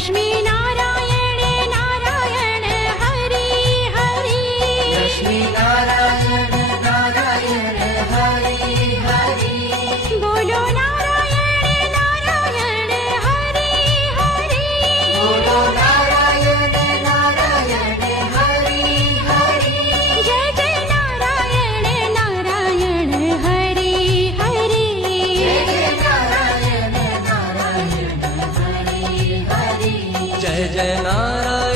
लक्ष्मी नारायण नारायण हरि हरि लक्ष्मी नारायण नारायण हरि हरि बोलो नारायण नारायण हरि हरि बोलो नारायण नारायण हरि हरि जय जय नारायण नारायण हरि हरि जय नारायण नारायण हरि हरि जय जय नारायण